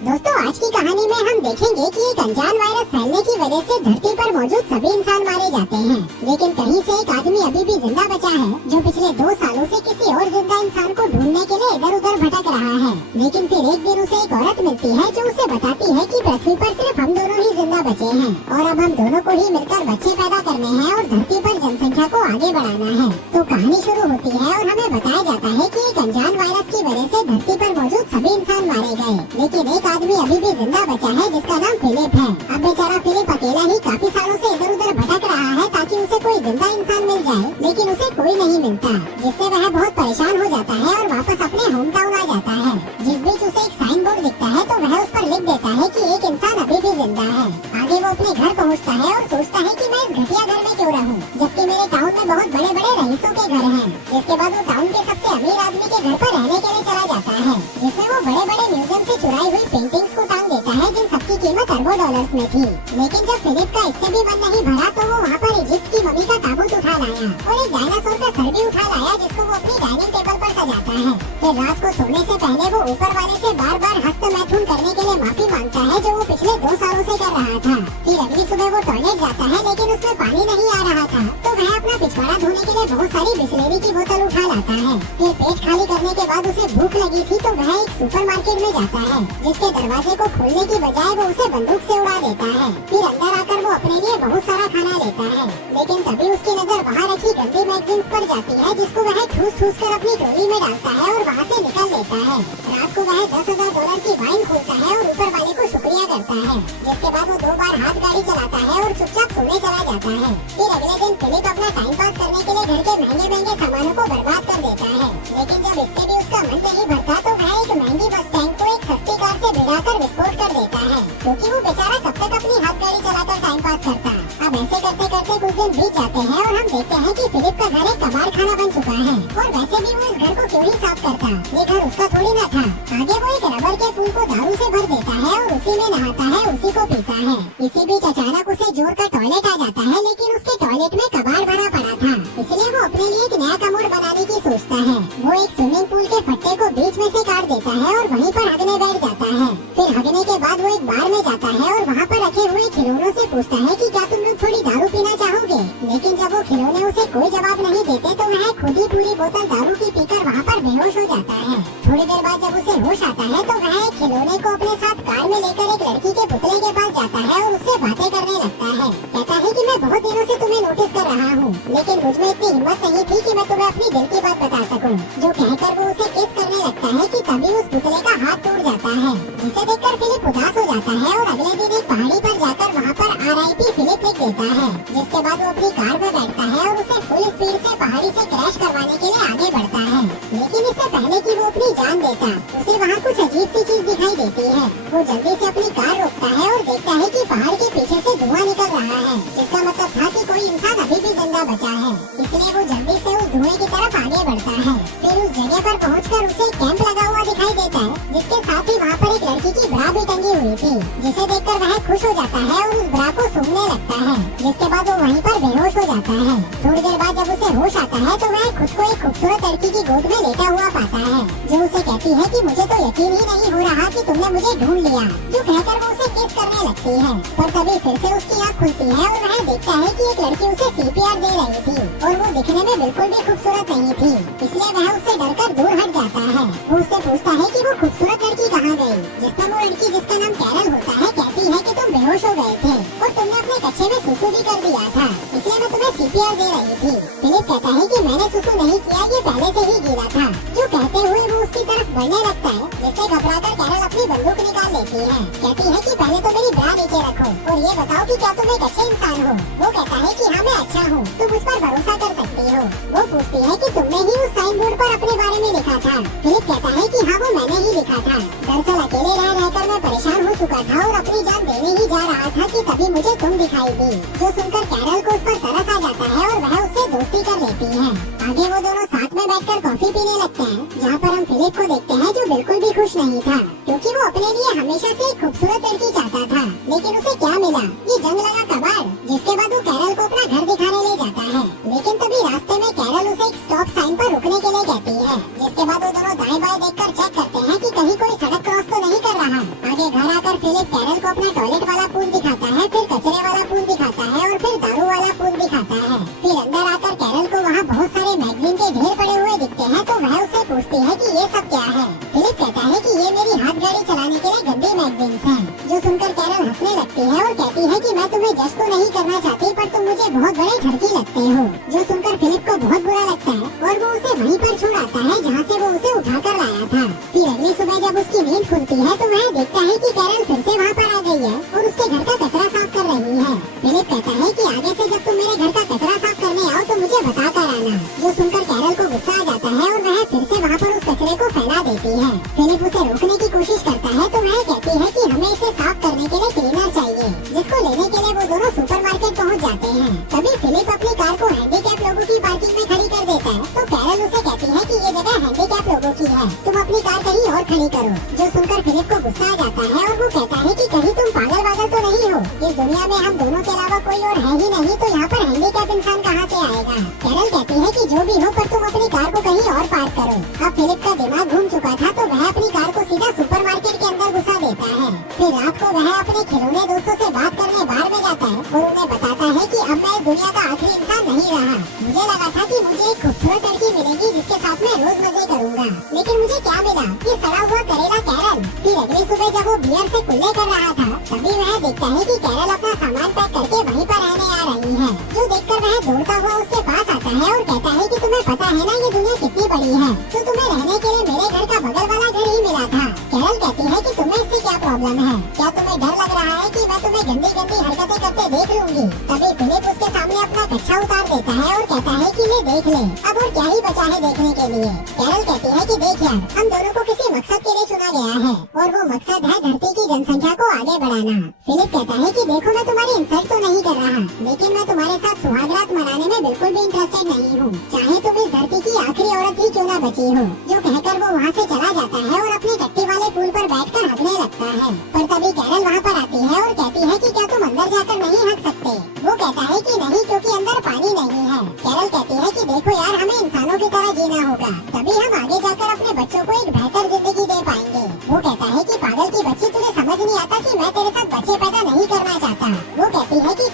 दोस्तों, आज की कहानी में हम देखेंगे कि एक अनजान वायरस फैलने की वजह से धरती पर मौजूद सभी इंसान मारे जाते हैं, लेकिन कहीं से एक आदमी अभी भी जिंदा बचा है जो पिछले 2 सालों से किसी और जिंदा इंसान को ढूंढने के लिए इधर उधर भटक रहा है। लेकिन फिर एक दिन उसे एक औरत मिलती है जो उसे बताती है कि पृथ्वी पर सिर्फ हम दोनों ही जिंदा बचे हैं और अब हम दोनों को ही मिलकर बच्चे पैदा करने हैं और धरती पर जनसंख्या को आगे बढ़ाना है। तो कहानी शुरू होती है और हमें बताया जाता है कि एक अनजान वायरस की वजह से धरती पर मौजूद सभी इंसान मारे गए, लेकिन एक आदमी अभी भी जिंदा बचा है जिसका नाम फिलिप है। अब बेचारा फिलिप अकेला ही काफी सालों से इधर उधर भटक रहा है ताकि उसे कोई जिंदा इंसान मिल जाए, लेकिन उसे कोई नहीं मिलता, जिससे वह बहुत परेशान हो जाता है और वापस अपने होम टाउन आ जाता है। जिस बीच उसे एक साइन बोर्ड दिखता है तो वह उस पर लिख देता है कि एक इंसान अभी भी जिंदा है। आगे वो अपने घर पहुंचता है और सोचता है कि मैं इस घटिया घर में क्यों रहूं, जबकि मेरे टाउन में बहुत बड़े बड़े रईसों के घर हैं। जिसके बाद वो टाउन के सबसे अमीर आदमी के घर पर रहने के लिए चला जाता है, जिसमें वो बड़े बड़े म्यूजियम से चुराई हुई पेंटिंग्स को टांग देता है जिन सबकी कीमत अरबों डॉलर्स में थी। लेकिन जब फिलिप का इससे भी मन नहीं भरा तो वो वहाँ पर इजिप्ट की मम्मी का ताबूत उठा लाया और एक डायनासोर का सर भी उठा लाया जिसको वो अपनी डाइनिंग टेबल पर सजाता है। फिर रात को सोने से पहले वो ऊपर वाले से बार बार हस्तमैथुन करने के लिए माफी मांगता है जो वो पिछले 2 सालों से कर रहा था। फिर अगली सुबह वो टॉयलेट जाता है लेकिन उसमें पानी नहीं आ रहा था, तो वह अपना पिछवाड़ा धोने के लिए बहुत सारी बिस्लेरी की बोतल उठा लाता है। फिर पेट खाली करने के बाद उसे भूख लगी थी तो वह एक सुपरमार्केट में जाता है, जिसके दरवाजे को खोलने की बजाय वो उसे बंदूक से उड़ा देता है। फिर अंदर आकर वो अपने लिए बहुत सारा खाना लेता है, लेकिन तभी उसकी नजर वहाँ रखी गंदी मैगजीन्स पर जाती है जिसको वह ठूस कर अपनी ट्रॉली में डालता है और वहाँ से निकल लेता है। रात को वह $10,000 की वाइन खोलता है और ऊपर वाले को शुक्रिया करता है, जिसके बाद वो 2 बार हाथ गाड़ी चलाता है और चुपचाप सोने चला जाता है। फिर अगले दिन फिलिप अपना टाइम पास करने के लिए घर के महंगे सामानों को बर्बाद कर देता है, लेकिन जब इससे भी उसका मन नहीं भरता तो वह एक महंगी बस टैंक को एक सस्ती कार से भिड़ाकर विस्फोट कर देता है, क्योंकि वो बेचारा कब तक अपनी हाथ गाड़ी चलाकर टाइम पास करता। अब ऐसे करते करते कुछ दिन बीत जाते हैं और हम देखते हैं कि फिलिप का घर एक कबाड़ खाना बन चुका है, और वैसे भी वो इस घर को क्यों ही साफ करता, ये घर उसका थोड़ी ना था। आगे वो एक रबर के फूल को दारू से भर देता है और उसी में नहाता है, उसी को पीता है। इसी बीच अचानक उसे जोर का टॉयलेट आ जाता है, लेकिन उसके टॉयलेट में कबाड़ भरा पड़ा था, इसलिए वो अपने लिए एक नया कमोड बनाने की सोचता है। वो एक स्विमिंग पूल के फट्टे को बीच में से काट देता है और वहीं पर हगने बैठ जाता है। फिर हगने के बाद वो एक बार में जाता है और वहाँ पर रखे हुए खिलौनों से पूछता है कि क्या तुम लोग थोड़ी दारू पीना चाहोगे, लेकिन जब वो खिलौने उसे कोई जवाब नहीं देते तो वह खुद ही पूरी बोतल दारू की पीकर वहाँ पर बेहोश हो जाता है। थोड़ी देर बाद जब उसे होश आता है तो वह एक खिलौने को अपने साथ कार में लेकर एक लड़की के पुतले के पास जाता है और उससे बातें करने लगता है। कहता है कि मैं बहुत दिनों से तुम्हें नोटिस कर रहा हूँ, लेकिन मुझ में इतनी हिम्मत नहीं थी कि मैं तुम्हें अपनी दिल की बात बता सकूं। जो कहकर वो उसे किस करने लगता है कि तभी उस पुतले का हाथ टूट जाता है, जिसे देखकर फिलिप उदास हो जाता है और अगले दिन एक पहाड़ी पर जाकर वहाँ पर RIP फिलिप लिख देता है। जिसके बाद वो अपनी कार में बैठता है और उसे फुल स्पीड से पहाड़ी से क्रैश करवाने के लिए आगे बढ़ता है, लेकिन इससे पहले कि वो अपनी जान देता उसे वहाँ कुछ अजीब सी चीज दिखाई देती है। वो जल्दी से अपनी कार रोकता है और देखता है कि पहाड़ के पीछे से धुआं निकल रहा है, जिसका मतलब था कि कोई इंसान अभी भी जिंदा बचा है, इसलिए वो जल्दी से उस धुएं की तरफ आगे बढ़ता है। फिर उस जगह पर पहुंचकर उसे एक कैंप लगा हुआ दिखाई देता है, जिसके साथ ही वहाँ पर एक लड़की की ब्रा भी टंगी हुई थी, जिसे देखकर वह खुश हो जाता है और उस ब्रा को सूंघने लगता है, जिसके बाद वो वहीं पर बेहोश हो जाता है। थोड़ी देर बाद जब उसे होश आता है तो वह खुद को एक खूबसूरत लड़की की गोद में लेटा हुआ पाता है, जो उसे कहती है कि मुझे तो यकीन ही नहीं हो रहा कि तुमने मुझे ढूंढ लिया, जो कहकर वो उसे किस करने लगती है। पर तभी फिर से उसकी आँख खुलती है और वह देखता है कि एक लड़की उसे CPR दे रही थी और वो दिखने में बिल्कुल भी खूबसूरत नहीं थी, इसलिए वह उससे डरकर दूर हट जाता है। वो उससे पूछता है कि वो खूबसूरत लड़की कहाँ गई, जिस पर वो लड़की जिसका नाम कैरल होता है कहती है कि तुम बेहोश हो गए थे और तुमने अपने कच्चे में सुसु भी कर दिया था, इसलिए मैं तुम्हें CPR दे रही थी। फिलिप कहता है कि मैंने सुसु नहीं किया, ये पहले से ही गिरा था, जो कहते हुए वो उसकी तरफ बढ़ने लगता है, जिससे घबराकर कैरल अपनी बंदूक निकाल लेती है। कहती है कि पहले तो मेरी ब्रा नीचे रखो और ये बताओ कि क्या तुम एक अच्छे इंसान हो। वो कहता है कि हाँ मैं अच्छा हूँ, तुम उस पर भरोसा कर सकती हो। वो पूछती है कि तुमने ही उस साइन बोर्ड पर अपने बारे में लिखा था। फिलिप कहता है कि हाँ वो मैंने ही लिखा था। दरअसल अकेले रह रहकर मैं परेशान हो चुका था और अपनी जान देने ही जा रहा था कि तभी मुझे तुम दिखाई दी, जो सुनकर कैरल को उस पर तरस आ जाता है और वह उससे दोस्ती कर लेती है। आगे वो दोनों साथ में बैठकर कॉफी पीने लगते हैं, जहाँ पर हम फिलिप को देखते हैं जो बिल्कुल भी खुश नहीं था, क्योंकि वो अपने लिए हमेशा से एक खूबसूरत लड़की चाहता था, लेकिन उसे क्या मिला, ये जंग लगा कबाड़। जिसके बाद वो कैरल को अपना घर दिखाने ले जाता है, लेकिन तभी रास्ते में कैरल उसे एक स्टॉप साइन पर रुकने के लिए कहती है, जिसके बाद वो दोनों दाएं बाएं देखकर चेक करते हैं कि कहीं कोई सड़क क्रॉस तो नहीं कर रहा। आगे घर आकर फिलिप कैरल को अपना टॉयलेट वाला पूल दिखाता है, फिर कचरे वाला पूल दिखाता है और फिर दारू वाला पूल दिखाता है। फिर अंदर आकर कैरल को वहाँ बहुत सारे मैगजीन के ढेर पड़े हुए दिखते हैं, तो वह उससे पूछती है कि ये सब क्या है। फिलिप कहता है कि ये मेरी हाथ गाड़ी चलाने के लिए गंदी मैगजीन्स हैं। जो सुनकर कैरल हंसने लगती है और कहती है कि मैं तुम्हें जज तो नहीं करना चाहती, पर तुम मुझे बहुत बड़े ठरकी लगते हो। जो सुनकर फिलिप को बहुत बुरा लगता है और वो उसे वहीं पर छोड़ आता है जहाँ से वो उसे उठाकर लाया था। फिर अगली सुबह जब उसकी नींद खुलती है तो वह देखता है कि कैरल फिर से वहाँ पर आ गई है और उसके घर का कचरा साफ कर रही है। फिलिप कहता है कि आगे से जब तुम मेरे घर का कचरा साफ करने आओ तो मुझे बता कर आना। जो सुनकर कैरल को गुस्सा आ जाता है और वह फिर से वहाँ पर उस कचरे को फैला देती है। फिलिप उसे रोकने की कोशिश करता है तो वह कहती है कि हमें इसे साफ करने के लिए क्लीनर चाहिए, जिसको लेने के लिए वो दोनों सुपरमार्केट पहुँच जाते हैं। तभी फिलिप अपनी कार को हैंडीकैप लोगों की पार्किंग में खड़ी कर देता है, तो कैरल उसे कहती है कि ये जगह हैंडीकैप लोगों की है, तुम अपनी कार कहीं और खड़ी करो। जो सुनकर फिलिप को गुस्सा आ जाता है और वो कहता है कि कहीं तुम पागल वागल तो नहीं हो, इस दुनिया में हम दोनों के अलावा कोई और है ही नहीं, तो यहाँ पर हैंडीकैप इंसान कहाँ से आएगा। कैरल कहती है कि जो भी हो, पर तुम अपनी कार को कहीं और पार्क करो। अब फिलिप का दिमाग घूम चुका था तो वह अपनी कार को सीधा सुपरमार्केट के अंदर घुसा देता है। फिर रात को वह अपने खिलौने दोस्तों से बात करने बाहर में जाता है और उन्हें बताता है कि अब मैं इस दुनिया का आखिरी इंसान नहीं रहा। मुझे लगा था कि मुझे एक खूबसूरत लड़की मिलेगी जिसके साथ मैं रोज मजे करूंगा, लेकिन मुझे क्या मिला, ये सड़ा हुआ करेला कैरल। फिर अगली सुबह जब वो बियर से कुल्ले कर रहा था तभी वह देखता है कि कैरल अपना सामान पैक करके वहीं पर रहने आ रही है। जो देखकर वह दौड़ता हुआ उसके पास आता है और कहता है कि तुम्हें पता है ना ये दुनिया कितनी बड़ी है, तो तुम्हें रहने के लिए मेरे घर का बगल वाला घर ही मिला था। कैरल कहती है कि तुम्हें इससे क्या प्रॉब्लम है, क्या तुम्हें डर लग रहा है कि मैं तुम्हें गंदी गंदी हरकतें करते देख लूंगी। तभी फिलिप उसके सामने अपना कच्छा उतार देता है और कहता है कि ये देख ले, अब और क्या ही बचा है देखने के लिए। कैरल कहती है कि देख यार, हम दोनों को किसी मकसद के लिए चुना गया है और वो मकसद है धरती की जनसंख्या को आगे बढ़ाना। फिलिप कहता है कि देखो मैं तुम्हारी इंसल्ट तो नहीं कर रहा, लेकिन मैं तुम्हारे साथ सुहागरात मनाने में बिल्कुल भी इंटरेस्टेड नहीं हूँ, चाहे तुम इस धरती की आखिरी औरत ही क्यों न बची हो। जो कहकर वो वहाँ से चला जाता है और अपने टट्टी वाले पुल पर बैठकर हंसने लगता है। पर तभी कैरल वहाँ पर आती है और कहती है कि क्या तुम अंदर जाकर नहीं हंस सकते। वो कहता है कि नहीं, क्योंकि अंदर पानी नहीं है। कैरल कहती है कि देखो यार, हमें इंसानों की तरह जीना होगा, तभी हम आगे जाकर अपने बच्चों को एक बेहतर जिंदगी दे पाएंगे। वो कहता है कि पागल की बच्ची, तुझे समझ नहीं आता कि मैं तेरे साथ बच्चे पैदा नहीं करना चाहता। वो कहती है कि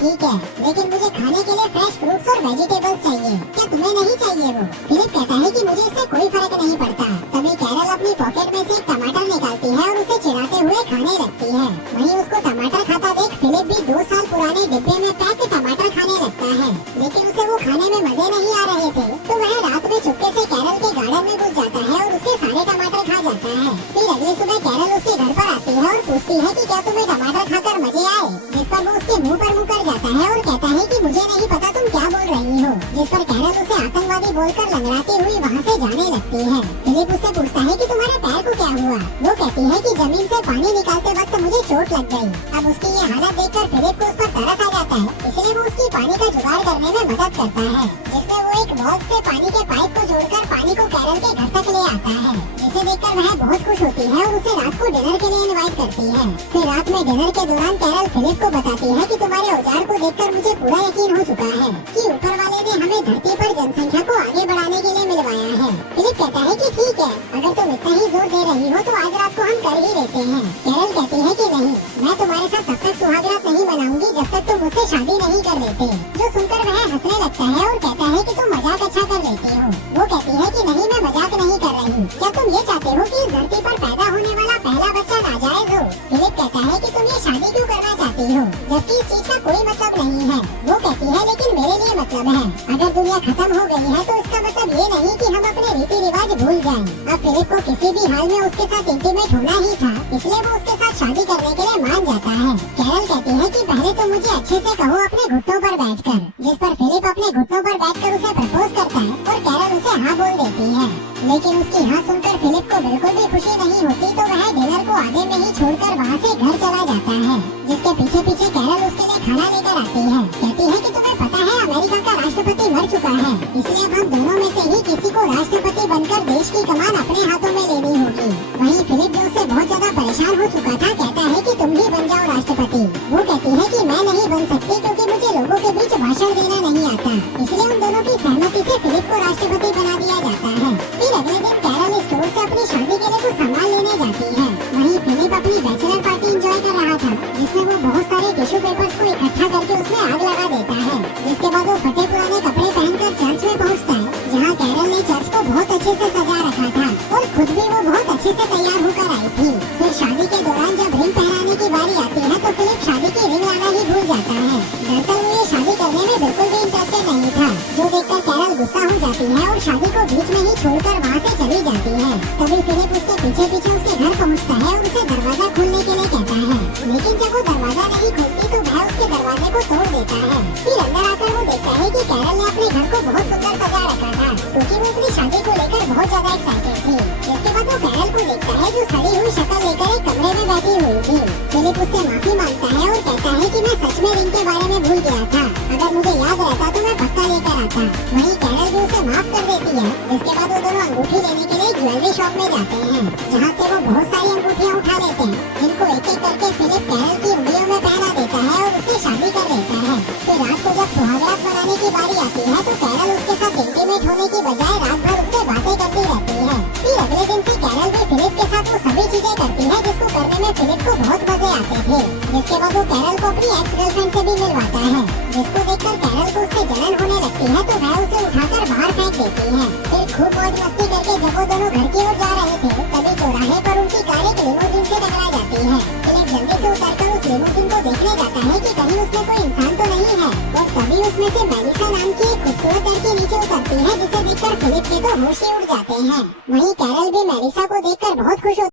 ठीक है, लेकिन मुझे खाने के लिए फ्रेश फ्रूट्स और वेजिटेबल्स चाहिए, क्या तुम्हें नहीं चाहिए वो। फिलिप कहता है कि मुझे इससे कोई फर्क नहीं पड़ता। तभी कैरल अपनी पॉकेट में से एक टमाटर निकालती है और उसे चिढ़ाते हुए खाने लगती है। वहीं उसको टमाटर खाता देख फिलिप भी 2 साल पुराने डिब्बे में पैक टमाटर खाने लगता है, लेकिन उसे वो खाने में मजे नहीं आ रहे थे, तो वह रात में चुपके से कैरल के गार्डन में घुस जाता है और उसके सारे टमाटर खा जाता है। फिर अगली सुबह कैरल उसके घर पर आती है और पूछती है कि क्या तुम्हें टमाटर खाकर मजे आए, जिस पर वो उसके मुंह पर मुंह कर जाता है और कहता है कि मुझे नहीं पता तुम क्या बोल रही हो, जिस पर कैरल उसे आतंकवादी बोलकर लंगड़ाती हुई वहाँ से जाने लगती है। फिलिप उससे पूछता है कि तुम्हारे पैर को क्या हुआ। वो कहती है कि जमीन से पानी निकालते वक्त मुझे चोट लग गई। अब उसकी ये हालत देखकर फिलिप को उस पर तरस आ जाता है, इसलिए वो उसकी पानी का जुगाड़ करने में मदद करता है, जिसमें वो एक बॉक्स से पानी के पाइप को जोड़कर पानी को कैरल के घर तक ले आता है, जिसे देखकर वह बहुत खुश होती है और उसे रात को डिनर के लिए इनवाइट करती है। फिर रात में डिनर के दौरान कैरल फिलिप को बताती है कि तुम्हारे औजार को देखकर मुझे पूरा यकीन हो चुका है कि ऊपर वाले ने हमें धरती पर जनसंख्या को आगे बढ़ाने के लिए मिलवाया है। फिलिप कहता है कि ठीक है, अगर तुम इतना ही जोर दे रही हो तो आज रात को हम कर ही लेते हैं। कैरल कहती है कि नहीं, मैं तुम्हारे साथ तब तक सुहागरात नहीं मनाऊंगी जब तक तुम मुझसे शादी नहीं कर लेते। जो सुनकर वह हंसने लगता है और कहता है कि तुम मजाक अच्छा कर लेती हो। वो कहती है कि नहीं, मैं मजाक नहीं कर रही, क्या तुम ये चाहते हो कि इस धरती पर पैदा होने वाला पहला बच्चा नाजायज हो। फिलिप कहता है कि तुम ये शादी क्यों करना चाहती हो, जबकि इस चीज का कोई मतलब नहीं है। वो कहती है लेकिन मेरे लिए मतलब है, अगर दुनिया खत्म हो गई है तो इसका मतलब ये नहीं कि हम अपने रीति रिवाज भूल जाएं। अब फिलिप को किसी भी हाल में उसके साथ इंटीमेट होना ही था, इसलिए वो उसके साथ शादी करने के लिए मान जाता है। कैरल कहती है कि पहले तो मुझे अच्छे से कहो अपने घुटनों पर बैठकर, जिस पर फिलिप अपने घुटनों पर बैठकर उसे प्रपोज करता है और कैरल उसे हाँ बोल देती है। लेकिन उसकी हाँ सुनकर फिलिप को बिल्कुल भी खुशी नहीं होती, तो वह डिनर को आधे में ही छोड़कर वहाँ से घर चला जाता है, जिसके पीछे पीछे कैरल उसके लिए खाना लेकर आती है। कहती है कि तुम्हें पता है अमेरिका का राष्ट्रपति मर चुका है, इसलिए अब हम दोनों में से ही किसी को राष्ट्रपति बनकर देश की कमान अपने हाथों में लेनी होगी। वहीं फिलिप जो उससे बहुत ज्यादा परेशान हो चुका था कहता है कि तुम ही बन जाओ राष्ट्रपति। वो कहती है कि मैं नहीं बन सकती क्योंकि मुझे लोगों के बीच भाषण देना नहीं आता, इसलिए उन दोनों की सहमति से फिलिप को राष्ट्रपति बना दिया जाता है। फिर अगले दिन कैरल स्टोर से अपनी शादी के लिए कुछ सामान लेने जाती है। वहीं फिलिप अपनी अपनी बैचलर पार्टी एंजॉय कर रहा था, जिसमें वो बहुत सारे टिश्यू पेपर्स को इकट्ठा करके उसमें आग लगा देता है। जिसके बाद वो फटे पुराने कपड़े पहनकर चर्च में पहुंचता है, जहां कैरल ने चर्च को बहुत अच्छे से सजा रखा था और खुद भी वो बहुत अच्छे से तैयार होकर आई थी। फिर शादी के दौरान जब रिंग पहनाने की बारी आती है तो फिलिप शादी की रिंग लाना ही भूल जाता है। दरअसल वो ये शादी करने में बिल्कुल भी इंटरेस्टेड नहीं था, जो देखकर कैरल गुस्सा हो जाती है और शादी को बीच में ही छोड़कर वहाँ से चली जाती है। तभी फिलिप उसके पीछे पीछे उसके घर पहुँचता है और उसे दरवाजा खोलने के लिए कहता है, लेकिन जब वो दरवाजा नहीं खोलती तो वह उसके दरवाजे को तोड़ देता है। फिर अंदर आकर वो देखता है कि कैरल ने अपने घर को बहुत सुंदर सजा रखा था, क्योंकि वो अपनी शादी को लेकर बहुत ज्यादा एक्साइटेड थी। जिसके बाद वो कैरल को देखता है जो सड़ी हुई शक्ल लेकर एक कमरे में बैठी हुई थी। फिलिप उससे माफी मांगता है और कहता है कि मैं सच में रिंग के बारे में भूल गया था, अगर मुझे याद रहता तो मैं पक्का लेकर आता। वहीं कैरल भी उसे माफ कर देती है। जिसके बाद वो दोनों अंगूठी लेने के लिए ज्वेलरी शॉप में जाते हैं, जहाँ से वो बहुत सारी अंगूठियाँ उठा लेते हैं, जिनको एक एक करके फिलिप कैरल की उंगलियों में पहना देता है और उससे शादी कर देता है। फिर रात को जब सुहागरात मनाने की बारी आती है तो कैरल उसके साथ इंटीमेट होने की बजाय रात भर उससे बातें करती रहती है। फिर अगले दिन से कैरल भी फिलिप के साथ वो सभी चीजें करती है जिसको करने में फिलिप को बहुत मजे आते थे। जिसके बाद वो कैरल को अपनी एक्स गर्लफ्रेंड से भी मिलवाता है, जिसको देखकर कैरल को उससे जलन होने लगती है तो वह उसे उठाकर बाहर फेंक देती है। फिर खूब मौज मस्ती करके जब वो दोनों घर की ओर जा रहे थे तभी चौराहे पर उनकी कार एक लिमोजिन से टकरा जाती है। फिलिप जल्दी से उतरकर उस लिमोजिन को देखने जाता है कि कहीं उसमें कोई इंसान तो नहीं है, और तभी उसमें से मेलिसा नाम की एक खूबसूरत लड़की नीचे उतरती है, जिसे देखकर फिलिप के तो होश ही उड़ जाते हैं। वहीं कैरल भी मेलिसा को देखकर बहुत खुश होती है।